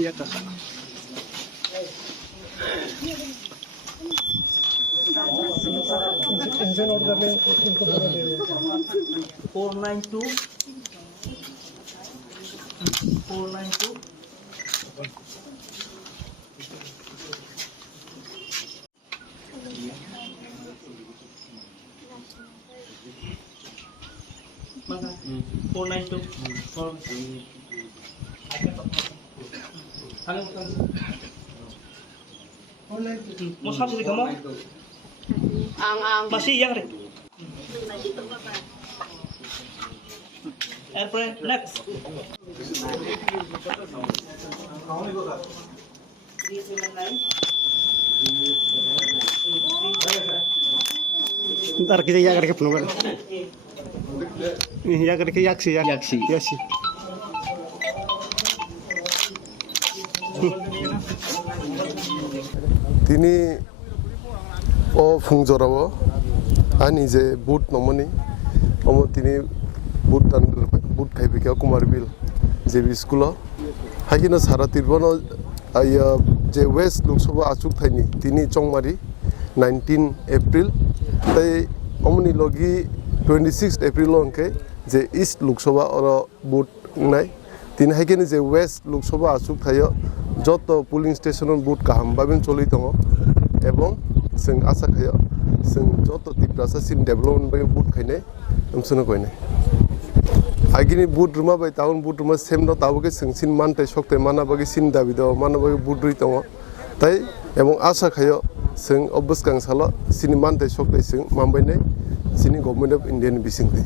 Iya kak. 492. Mana? 492. Mau sabi di kamu? Ang Masih yang rin. Airplane next. Ntar kita ya kerja penuh. Ya kerja yaksi ya. Yaksi. Tini 풍조라워 아니 이제 붓 넘으니 어머 tini 붓 খাইবিকা কুমারবিল যে school হাকিনা সারা তিরবন আইয়া যে West Lok Sabha আচুক tiny তিনি চংমারি 19 April তাই অমনি লগি 26 April অঙ্কে যে east Lok Sabha or বুট নাই তিনি হাকিনি যে ওয়েস্ট লোকসভা আচুক থাইয় যত পুলিং স্টেশন বুট কাহাম বাবিন চলি দङ এবং जों आसा खायो जों जत तिप्रासा सिन डेभलपमेन्ट बाय बुट खायने हमसनो गयने आगिनि बुट रुमा बाय टाउन बुट रुमा सेम न ताबके जों सिन मानते सकते माना बागे सिन दाबि द माना बागे बुट रुइ दङ ताई এবং आसा खायो जों अबस्कां साला सिन मानते सकते जों मामबायने सिनि गभर्नमेन्ट अफ इन्डियानि बिसिंते